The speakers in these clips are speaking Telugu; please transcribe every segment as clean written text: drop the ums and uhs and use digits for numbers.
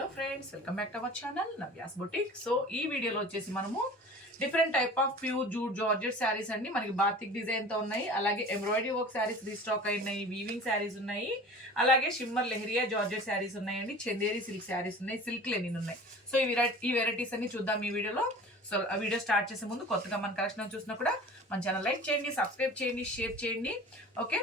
Hello friends, welcome back to our channel Navya's boutique. So ఈ వీడియోలో వచ్చేసి మనము different type of pure jute georgette saris అండి మనకి బాతిక్ డిజైన్తో ఉన్నాయి. అలాగే ఎంబ్రాయిడరీ వర్క్ శారీస్ రీస్టాక్ అయినాయి, వీవింగ్ శారీస్ ఉన్నాయి, అలాగే షిమ్మర్ లెహరియా జార్జెట్ శారీస్ ఉన్నాయండి, చందేరి సిల్క్ శారీస్ ఉన్నాయి, సిల్క్ లెనిన్ ఉన్నాయి. సో ఈ వెరైటీస్ అన్ని చూద్దాం ఈ వీడియోలో. సో ఆ వీడియో స్టార్ట్ చేసే ముందు కొత్తగా మన కలెక్షన్ చూసినా కూడా మన ఛానల్ లైక్ చేయండి, సబ్స్క్రైబ్ చేయండి, షేర్ చేయండి. ఓకే,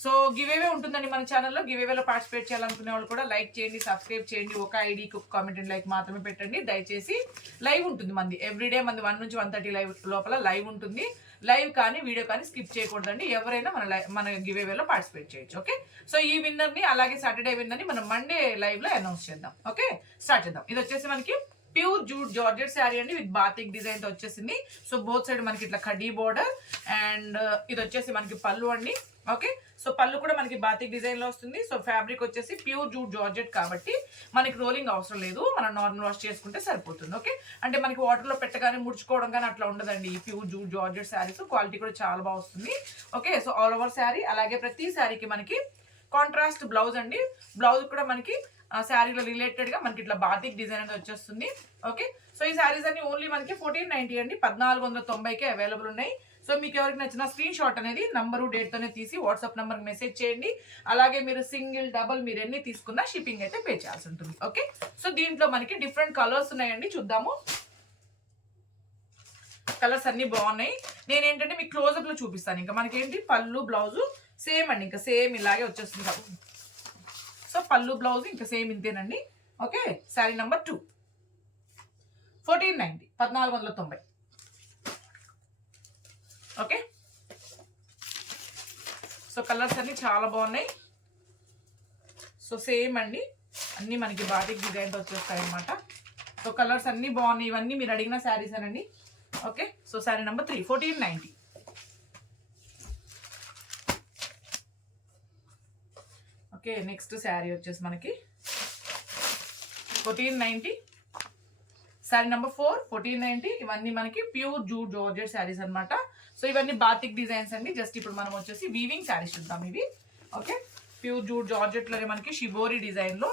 సో గివేవే ఉంటుందండి మన ఛానల్లో. గివేవేలో పార్టిసిపేట్ చేయాలనుకునే వాళ్ళు కూడా లైక్ చేయండి, సబ్స్క్రైబ్ చేయండి. ఒక ఐడికి ఒక కామెంట్ అండ్ లైక్ మాత్రమే పెట్టండి దయచేసి. లైవ్ ఉంటుంది మంది ఎవ్రీడే, మంది 1 నుంచి 1:30 లైవ్ లోపల లైవ్ ఉంటుంది. లైవ్ కానీ వీడియో కానీ స్కిప్ చేయకూడదండి. ఎవరైనా మన గివేవేలో పార్టిసిపేట్ చేయొచ్చు. ఓకే, సో ఈ విన్నర్ని అలాగే సాటర్డే విన్నర్ని మనం మండే లైవ్లో అనౌన్స్ చేద్దాం. ఓకే, స్టార్ట్ చేద్దాం. ఇది వచ్చేసి మనకి ప్యూర్ జూట్ జార్జెట్ శారీ అండి విత్ బాతిక్ డిజైన్ తో వచ్చేసింది. సో బోత్ సైడ్ మనకి ఇట్లా కడ్డీ బోర్డర్ అండ్ ఇది వచ్చేసి మనకి పళ్ళు అండి. ఓకే, సో పళ్ళు కూడా మనకి బాతిక్ డిజైన్ లో వస్తుంది. సో ఫ్యాబ్రిక్ వచ్చేసి ప్యూర్ జూట్ జార్జెట్ కాబట్టి మనకి రోలింగ్ అవసరం లేదు, మనం నార్మల్ వాష్ చేసుకుంటే సరిపోతుంది. ఓకే, అంటే మనకి వాటర్ లో పెట్టగానే ముడుచుకోవడం కానీ అట్లా ఉండదండి. ఈ pure jute georgette saris quality కూడా చాలా బాగా వస్తుంది. Okay, so all over sari, అలాగే ప్రతి శారీకి మనకి కాంట్రాస్ట్ బ్లౌజ్ అండి. బ్లౌజ్ కూడా మనకి శారీలో రిలేటెడ్ గా మనకి ఇట్లా బాతిక్ డిజైన్ అనేది వచ్చేస్తుంది. ఓకే, సో ఈ శారీస్ అన్ని ఓన్లీ మనకి 1490 అండి, 1490కే అవైలబుల్ ఉన్నాయి. సో మీకు ఎవరికి నచ్చిన స్క్రీన్ షాట్ అనేది నంబరు డేట్ తోనే తీసి వాట్సాప్ నంబర్ మెసేజ్ చేయండి. అలాగే మీరు సింగిల్ డబుల్ మీరు ఎన్ని తీసుకున్నా షిప్పింగ్ అయితే పే చేయాల్సి ఉంటుంది. ఓకే, సో దీంట్లో మనకి డిఫరెంట్ కలర్స్ ఉన్నాయండి, చూద్దాము. కలర్స్ అన్ని బాగున్నాయి. నేనేంటంటే మీకు క్లోజప్ లో చూపిస్తాను. ఇంకా మనకి ఏంటి పళ్ళు బ్లౌజు సేమ్ అండి, ఇంకా సేమ్ ఇలాగే వచ్చేస్తుంది. సో పళ్ళు బ్లౌజ్ ఇంకా సేమ్ ఇంతేనండి. Okay, sari number 2 1490, 1490. Okay, so colours అన్ని చాలా బాగున్నాయి. సో సేమ్ అండి, అన్ని మనకి బాటిక్ డిజైన్తో వచ్చేస్తాయి అనమాట. సో కలర్స్ అన్ని బాగున్నాయి, ఇవన్నీ మీరు అడిగిన శారీస్ అనండి. Okay, so sari number 3 1490. Okay, next sari వచ్చేసి మనకి 1490, శారీ నెంబర్ 4 1490. ఇవన్నీ మనకి ప్యూర్ జూట్ జార్జెట్ శారీస్ అనమాట. సో ఇవన్నీ బాతిక్ డిజైన్స్ అండి. జస్ట్ ఇప్పుడు మనం వచ్చేసి వీవింగ్ శారీస్ చూద్దాం ఇవి. ఓకే, ప్యూర్ జూట్ జార్జెట్ లోనే మనకి షిబోరి డిజైన్ లో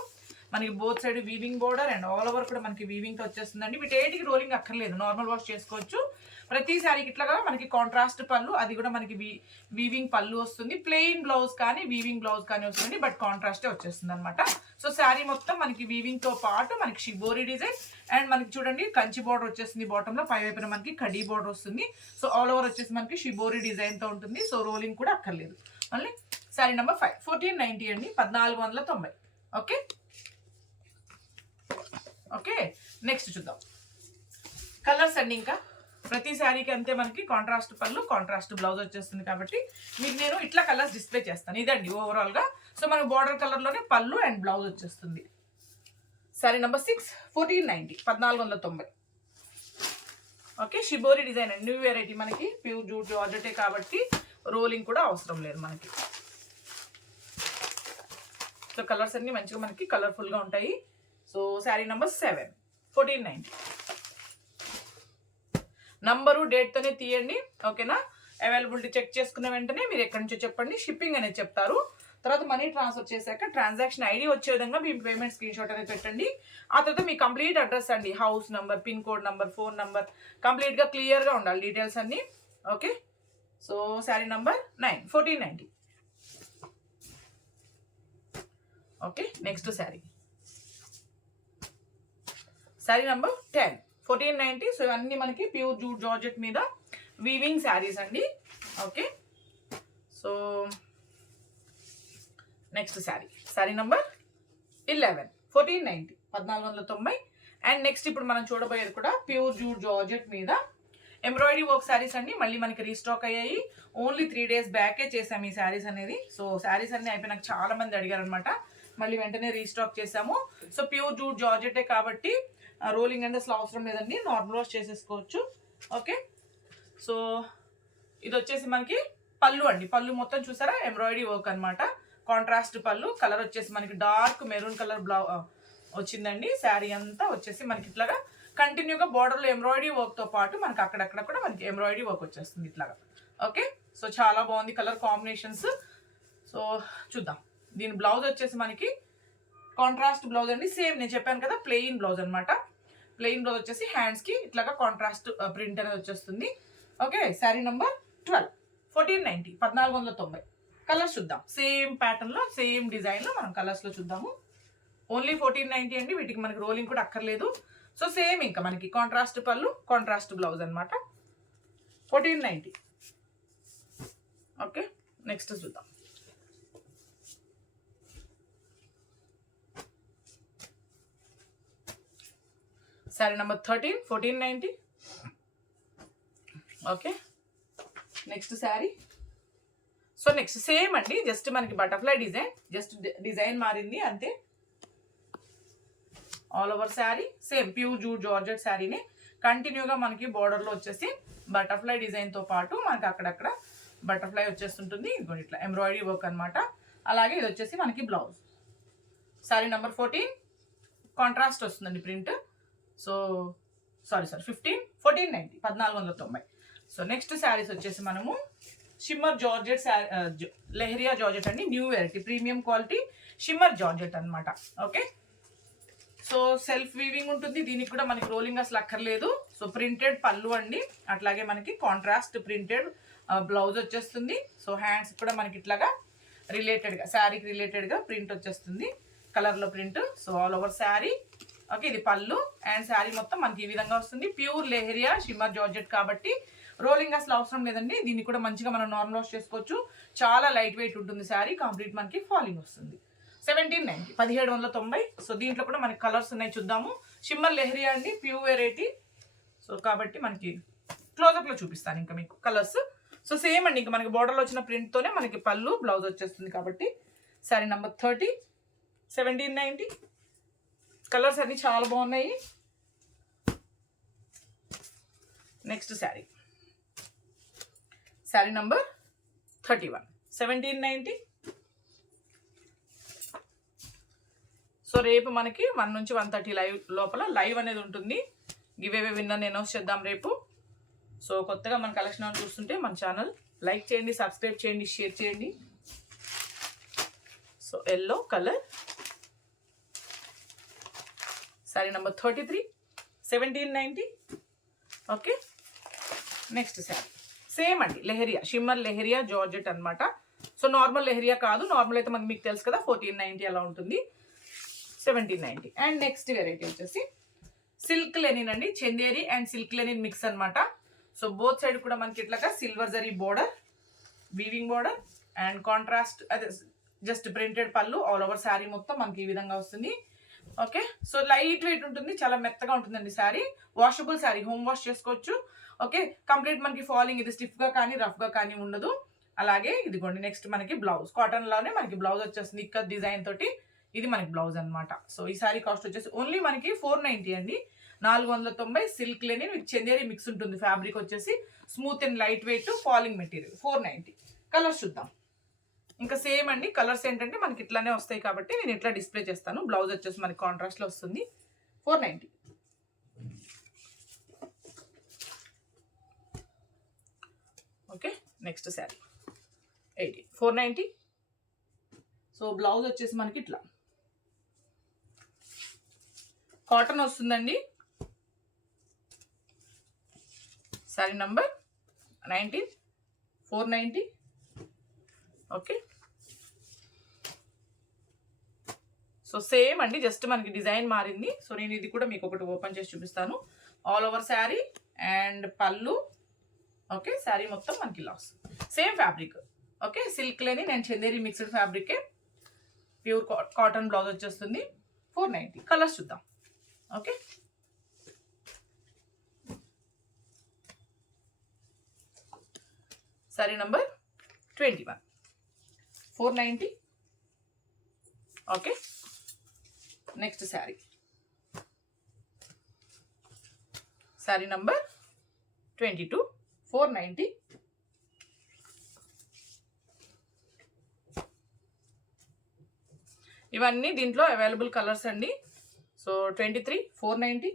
మనకి both side weaving border and all over కూడా మనకి వీవింగ్ తో వచ్చేస్తుందండి. వీటేటికి రోలింగ్ అక్కర్లేదు, నార్మల్ వాష్ చేసుకోవచ్చు. ప్రతి శారీకి ఇట్లాగా మనకి కాంట్రాస్ట్ పళ్ళు, అది కూడా మనకి వీవింగ్ పళ్ళు వస్తుంది. ప్లెయిన్ బ్లౌజ్ కానీ వీవింగ్ బ్లౌజ్ కానీ వస్తుంది, బట్ కాంట్రాస్టే వచ్చేస్తుంది అనమాట. సో శారీ మొత్తం మనకి వీవింగ్ తో పాటు మనకి షిబోరి డిజైన్ అండ్ మనకి చూడండి కంచి బోర్డర్ వచ్చేస్తుంది. బాటమ్ లో పై వైపున మనకి కడీ బోర్డర్ వస్తుంది. సో ఆల్ ఓవర్ వచ్చేసి మనకి షిబోరి డిజైన్ తో ఉంటుంది. సో రోలింగ్ కూడా అక్కర్లేదు. మళ్ళీ శారీ నెంబర్ 5 1490 అండి, 1490. ఓకే ఓకే, నెక్స్ట్ చూద్దాం కలర్స్ అండి. ఇంకా ప్రతి శారీకి అంతే మనకి కాంట్రాస్ట్ పళ్ళు కాంట్రాస్ట్ బ్లౌజ్ వచ్చేస్తుంది కాబట్టి మీకు నేను ఇట్లా కలర్స్ డిస్ప్లే చేస్తాను. ఇదండి ఓవరాల్ గా. సో మనకు బార్డర్ కలర్ లోనే పళ్ళు అండ్ బ్లౌజ్ వచ్చేస్తుంది. Sari number 6 1490, 1490. Okay, shibori design అండి, న్యూ వెరైటీ మనకి ప్యూర్ జూట్ జార్జెటే కాబట్టి రోలింగ్ కూడా అవసరం లేదు మనకి. సో కలర్స్ అన్ని మంచిగా మనకి కలర్ఫుల్ గా ఉంటాయి. So sari number 7 1490. Number date తోనే తీయండి. ఓకేనా, అవైలబిలిటీ చెక్ చేసుకున్న వెంటనే మీరు ఎక్కడి నుంచో చెప్పండి, షిప్పింగ్ అనేది చెప్తారు. తర్వాత మనీ ట్రాన్స్ఫర్ చేశాక ట్రాన్సాక్షన్ ఐడి వచ్చే విధంగా మీ పేమెంట్ స్క్రీన్ షాట్ అనేది పెట్టండి. ఆ తర్వాత మీ కంప్లీట్ అడ్రస్ అండి, house number, pin code number, phone number complete గా క్లియర్ గా ఉండాలి డీటెయిల్స్ అన్ని. Okay, so sari number 9 1490. Okay, next sari number 10 1490. So ఇవన్నీ మనకి ప్యూర్ జూట్ జార్జెట్ మీద వీవింగ్ శారీస్ అండి. Okay, so next sari number 11 1490, 1490. And next ఇప్పుడు మనం చూడబోయేది కూడా ప్యూర్ జూట్ జార్జెట్ మీద ఎంబ్రాయిడరీ వర్క్ శారీస్ అండి. మళ్ళీ మనకి రీస్టాక్ అయ్యాయి. ఓన్లీ 3 days బ్యాకే చేసాము ఈ శారీస్ అనేది. సో శారీస్ అన్ని అయిపోయినాక చాలా మంది అడిగారు అనమాట, మళ్ళీ వెంటనే రీస్టాక్ చేసాము. సో ప్యూర్ జూట్ జార్జెటే కాబట్టి రోలింగ్ అంటే అసలు అవసరం లేదండి, నార్మల్ వాష్ చేసేసుకోవచ్చు. ఓకే, సో ఇది వచ్చేసి మనకి పళ్ళు అండి. పళ్ళు మొత్తం చూసారా ఎంబ్రాయిడరీ వర్క్ అనమాట. కాంట్రాస్ట్ పళ్ళు, కలర్ వచ్చేసి మనకి డార్క్ మెరూన్ కలర్ వచ్చిందండి. శారీ అంతా వచ్చేసి మనకి ఇట్లాగా కంటిన్యూగా బార్డర్లో ఎంబ్రాయిడరీ వర్క్ తో పాటు మనకి అక్కడక్కడ కూడా మనకి ఎంబ్రాయిడరీ వర్క్ వచ్చేస్తుంది ఇట్లాగా. ఓకే, సో చాలా బాగుంది కలర్ కాంబినేషన్స్. సో చూద్దాం, దీని బ్లౌజ్ వచ్చేసి మనకి కాంట్రాస్ట్ బ్లౌజ్ అండి. సేమ్ నేను చెప్పాను కదా ప్లెయిన్ బ్లౌజ్ అనమాట. ప్లెయిన్ బ్లౌజ్ వచ్చేసి హ్యాండ్స్కి ఇట్లాగా కాంట్రాస్ట్ ప్రింట్ అనేది వచ్చేస్తుంది. Okay, sari number 12, 1490, 1490. కలర్స్ చూద్దాం. సేమ్ ప్యాటర్న్లో సేమ్ డిజైన్లో మనం కలర్స్లో చూద్దాము. ఓన్లీ 1490 అండి. వీటికి మనకి రోలింగ్ కూడా అక్కర్లేదు. సో సేమ్ ఇంకా మనకి కాంట్రాస్ట్ పళ్ళు, కాంట్రాస్ట్ బ్లౌజ్ అనమాట. 1490. ఓకే, నెక్స్ట్ చూద్దాం. Sari number 13, 1490. Okay, next sari. So next same అండి, జస్ట్ మనకి బటర్ఫ్లై డిజైన్, జస్ట్ డిజైన్ మారింది అంతే. All over sari same pure jute georgette శారీని కంటిన్యూగా మనకి బోర్డర్లో వచ్చేసి బటర్ఫ్లై డిజైన్తో పాటు మనకి అక్కడక్కడ బటర్ఫ్లై వచ్చేస్తుంటుంది. ఇదిగోండి ఇట్లా ఎంబ్రాయిడరీ వర్క్ అనమాట. అలాగే ఇది వచ్చేసి మనకి బ్లౌజ్. శారీ నెంబర్ 14 కాంట్రాస్ట్ వస్తుందండి print. So sorry 15, 1490, 1490. So next saris వచ్చేసి మనము షిమ్మర్ జార్జెట్ లెహరియా జార్జెట్ అండి. New variety premium quality shimmer georgette అనమాట. ఓకే, సో సెల్ఫ్ వీవింగ్ ఉంటుంది. దీనికి కూడా మనకి రోలింగ్ అసలు అక్కర్లేదు. సో ప్రింటెడ్ పళ్ళు అండి. అట్లాగే మనకి కాంట్రాస్ట్ ప్రింటెడ్ బ్లౌజ్ వచ్చేస్తుంది. సో హ్యాండ్స్ కూడా మనకి ఇట్లాగా రిలేటెడ్గా శారీకి రిలేటెడ్గా ప్రింట్ వచ్చేస్తుంది, కలర్లో print. So all over sari. Okay, ఇది పళ్ళు అండ్ శారీ మొత్తం మనకి ఈ విధంగా వస్తుంది. ప్యూర్ లెహరియా షిమ్మర్ జార్జెట్ కాబట్టి రోలింగ్ అసలు అవసరం లేదండి. దీన్ని కూడా మంచిగా మనం నార్మల్ వాష్ చేసుకోవచ్చు. చాలా లైట్ వెయిట్ ఉంటుంది శారీ. కంప్లీట్ మనకి ఫాలింగ్ వస్తుంది. 1790, 1790. సో దీంట్లో కూడా మనకి కలర్స్ ఉన్నాయి, చూద్దాము. షిమ్మర్ లెహరియా అండి, ప్యూర్ వెరైటీ. సో కాబట్టి మనకి క్లోజప్లో చూపిస్తాను ఇంకా మీకు కలర్స్. సో సేమ్ అండి, ఇంకా మనకి బోర్డర్లో వచ్చిన ప్రింట్తోనే మనకి పళ్ళు బ్లౌజ్ వచ్చేస్తుంది కాబట్టి. శారీ నెంబర్ 30, 1790. కలర్స్ అన్ని చాలా బాగున్నాయి. Next sari, sari number 31, 1790. So రేపు మనకి 1 నుంచి 1:30 లైవ్ లోపల లైవ్ అనేది ఉంటుంది. గివ్ అవే విన్నర్ అనౌన్స్ చేద్దాం రేపు. సో కొత్తగా మన కలెక్షన్ చూస్తుంటే మన ఛానల్ లైక్ చేయండి, సబ్స్క్రైబ్ చేయండి, షేర్ చేయండి. So yellow colour, sari number 33, 1790. Okay, next sari same అండి లెహరియా షిమ్మర్ లెహరియా జార్జెట్ అనమాట. సో నార్మల్ లెహరియా కాదు, నార్మల్ అయితే మనకి మీకు తెలుసు కదా 1490 అలా ఉంటుంది. 1790. అండ్ నెక్స్ట్ వెరైటీ వచ్చేసి సిల్క్ లెనిన్ అండి. Chanderi and silk Lenin mix అనమాట. సో బోత్ సైడ్ కూడా మనకి ఇట్లాగా silver zari border, weaving border and contrast అదే జస్ట్ ప్రింటెడ్ పళ్ళు. ఆల్ ఓవర్ శారీ మొత్తం మనకి ఈ విధంగా వస్తుంది. ఓకే, సో లైట్ వెయిట్ ఉంటుంది, చాలా మెత్తగా ఉంటుందండి sari. Washable sari, home wash చేసుకోవచ్చు. ఓకే, కంప్లీట్ మనకి ఫాలింగ్ ఇది స్టిఫ్గా కానీ రఫ్గా కానీ ఉండదు. అలాగే ఇదిగోండి నెక్స్ట్ మనకి బ్లౌజ్ కాటన్లోనే మనకి బ్లౌజ్ వచ్చేస్తుంది ఇక్కడ డిజైన్ తోటి. ఇది మనకి బ్లౌజ్ అనమాట. సో ఈ శారీ కాస్ట్ వచ్చేసి ఓన్లీ మనకి 490 అండి. 490 silk Lenin with Chanderi mix ఉంటుంది. ఫ్యాబ్రిక్ వచ్చేసి smooth and light weight falling material. 490. Colours చూద్దాం. ఇంకా సేమ్ అండి, కలర్స్ ఏంటంటే మనకి ఇట్లానే వస్తాయి కాబట్టి నేను ఇట్లా డిస్ప్లే చేస్తాను. బ్లౌజ్ వచ్చేసి మనకి కాంట్రాస్ట్లో వస్తుంది. 490. Okay, next sari 80, 490. So blouse వచ్చేసి మనకి ఇట్లా కాటన్ వస్తుందండి. Sari number 19, 490. Okay, so same అండి, జస్ట్ మనకి డిజైన్ మారింది. సో నేను ఇది కూడా మీకు ఒకటి ఓపెన్ చేసి చూపిస్తాను. ఆల్ ఓవర్ శారీ అండ్ పళ్ళు. ఓకే, శారీ మొత్తం మనకి ఇలా వస్తుంది. Same fabric. ఓకే, సిల్క్ లేని నేను చందేరి మిక్స్డ్ ఫ్యాబ్రికే. ప్యూర్ కాటన్ బ్లౌజ్ వచ్చేస్తుంది. 490. కలర్స్ చూద్దాం. Okay, sari number 21, 490. Okay, next sari, sari number 22, 490. ఇవన్నీ దీంట్లో అవైలబుల్ కలర్స్ అండి. So 23, 490.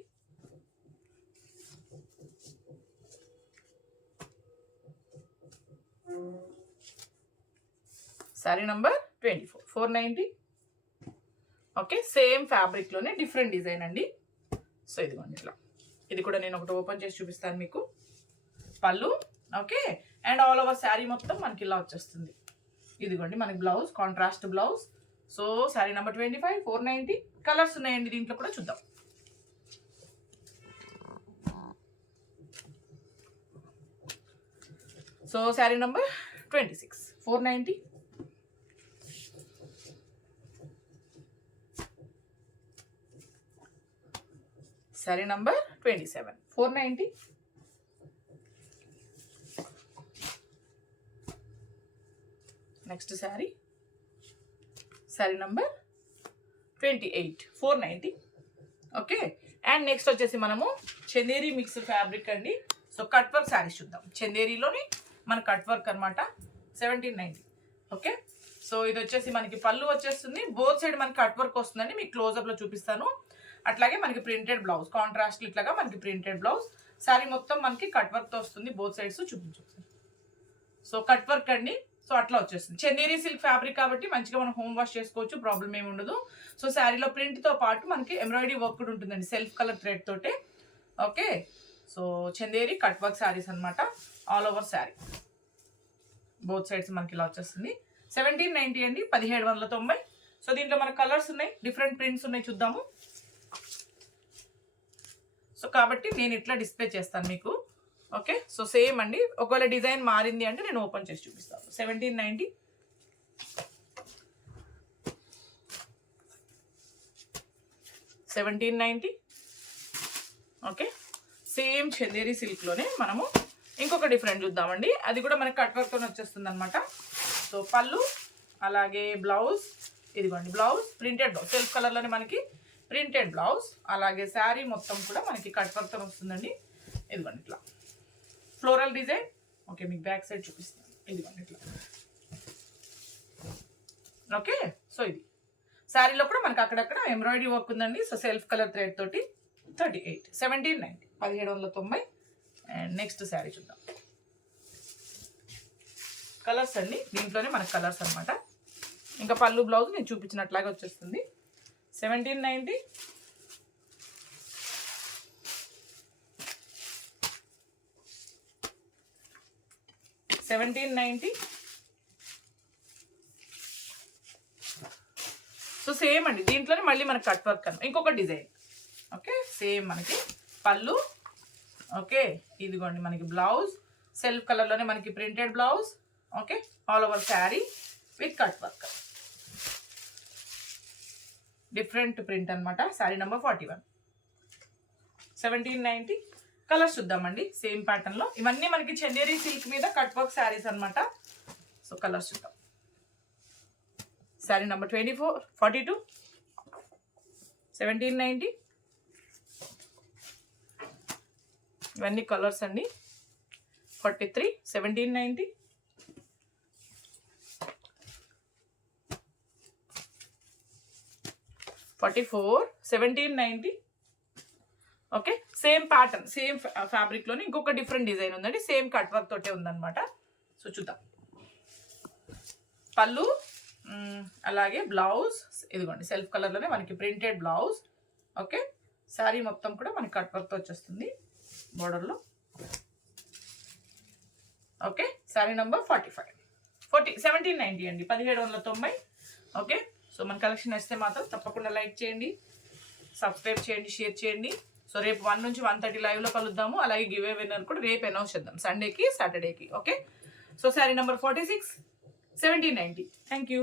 Sari number 24, 490. Okay, same ఫ్యాబ్రిక్లోనే డిఫరెంట్ డిజైన్ అండి. సో ఇదిగోండి ఇట్లా, ఇది కూడా నేను ఒకటి ఓపెన్ చేసి చూపిస్తాను మీకు. పళ్ళు okay, and all over sari మొత్తం మనకి ఇలా వచ్చేస్తుంది. ఇదిగోండి మనకి blouse, contrast blouse. So sari number 25, 490. Colours ఉన్నాయండి దీంట్లో కూడా, చూద్దాం. So sari number 26, 490. Sari number 27, 490. Next sari number 28, 490. Okay, and next వచ్చేసి మనము చందేరి మిక్స్ ఫ్యాబ్రిక్ అండి. సో కట్ వర్క్ శారీస్ చూద్దాం. చందేరిలోని మన కట్ వర్క్ అనమాట, 1790. ఓకే, సో ఇది వచ్చేసి మనకి పళ్ళు వచ్చేస్తుంది, బోత్ సైడ్ మనకి కట్ వర్క్ వస్తుందండి. మీకు క్లోజ్అప్లో చూపిస్తాను. అట్లాగే మనకి ప్రింటెడ్ బ్లౌజ్, కాంట్రాస్ట్ ఇట్లాగా మనకి ప్రింటెడ్ బ్లౌజ్. శారీ మొత్తం మనకి కట్ వర్క్తో వస్తుంది, బోత్ సైడ్స్ చూపించు. సో కట్ వర్క్ అండి. సో అట్లా వచ్చేస్తుంది. చందేరి సిల్క్ ఫ్యాబ్రిక్ కాబట్టి మంచిగా మనం హోమ్ వాష్ చేసుకోవచ్చు, ప్రాబ్లం ఏమి ఉండదు. సో శారీలో ప్రింట్తో పాటు మనకి ఎంబ్రాయిడరీ వర్క్ కూడా ఉంటుందండి, సెల్ఫ్ కలర్ థ్రెడ్ తోటి. Okay, so Chanderi cut work saris అనమాట, all over sari, both sides మనకి ఇలా వచ్చేస్తుంది. 1790 అండి, 1790. సో దీంట్లో మన కలర్స్ ఉన్నాయి, డిఫరెంట్ ప్రింట్స్ ఉన్నాయి, చూద్దాము. సో కాబట్టి నేను ఇట్లా డిస్ప్లే చేస్తాను మీకు. ఓకే, సో సేమ్ అండి. ఒకవేళ డిజైన్ మారింది అంటే నేను ఓపెన్ చేసి చూపిస్తాను. 1790. ఓకే, సేమ్ చందేరి సిల్క్లోనే మనము ఇంకొక డిఫరెంట్ చూద్దామండి. అది కూడా మనకి కట్ వర్క్తో వచ్చేస్తుంది అనమాట. సో పళ్ళు అలాగే బ్లౌజ్, ఇదిగోండి బ్లౌజ్, ప్రింటెడ్ బ్లౌజ్, సెల్ఫ్ కలర్లోనే మనకి ప్రింటెడ్ బ్లౌజ్. అలాగే శారీ మొత్తం కూడా మనకి కట్ వర్క్తో వస్తుందండి. ఇదిగోండి ఇట్లా ఫ్లోరల్ డిజైన్. ఓకే, మీకు బ్యాక్ సైడ్ చూపిస్తాను. ఇదిగోండి ఇట్లా. ఓకే, సో ఇది శారీలో కూడా మనకి అక్కడక్కడ ఎంబ్రాయిడరీ వర్క్ ఉందండి. సో సెల్ఫ్ కలర్ థ్రెడ్ తోటి 38, 1790, 1790. అండ్ నెక్స్ట్ శారీ చూద్దాం. కలర్స్ అండి, దీంట్లోనే మనకు కలర్స్ అనమాట. ఇంకా పళ్ళు బ్లౌజ్ నేను చూపించినట్లాగే వచ్చేస్తుంది. 1790. సో సేమ్ అండి, దీంట్లోనే మళ్ళీ మనకి కట్ వర్క్ అన్న ఇంకొక డిజైన్. ఓకే, సేమ్ మనకి పళ్ళు. ఓకే, ఇదిగోండి మనకి బ్లౌజ్, సెల్ఫ్ కలర్లోనే మనకి printed blouse. Okay, all over sari with cut work, different print అనమాట. శారీ నెంబర్ 41, 1790. కలర్స్ చూద్దామండి సేమ్ ప్యాటర్న్లో. ఇవన్నీ మనకి చందేరి సిల్క్ మీద కట్ వర్క్ శారీస్ అనమాట. సో కలర్స్ చూద్దాం. శారీ నెంబర్ 24, 42, 1790. ఇవన్నీ కలర్స్ అండి. 43, 1790. 44, 1790. ఓకే, సేమ్ ప్యాటర్న్, సేమ్ ఫ్యాబ్రిక్లోని ఇంకొక డిఫరెంట్ డిజైన్ ఉందండి. సేమ్ కట్ వర్క్ తోటే ఉందన్నమాట. సో చూద్దాం. పళ్ళు అలాగే బ్లౌజ్, ఇదిగోండి సెల్ఫ్ కలర్లోనే మనకి ప్రింటెడ్ బ్లౌజ్. ఓకే, శారీ మొత్తం కూడా మనకి కట్ వర్క్తో వచ్చేస్తుంది బోర్డర్లో. ఓకే, శారీ నెంబర్ 45, 1790 అండి, 1790. ఓకే, సో మన కలెక్షన్ వస్తే మాత్రం తప్పకుండా లైక్ చేయండి, సబ్స్క్రైబ్ చేయండి, షేర్ చేయండి. సో రేపు 1 నుంచి 1:30 లైవ్లో కలుద్దాము. అలాగే గివ్ అవే విన్నర్ కూడా రేపు అనౌన్స్ చేద్దాం, సండేకి సాటర్డేకి. Okay, so sari number 46, 1790. Thank you.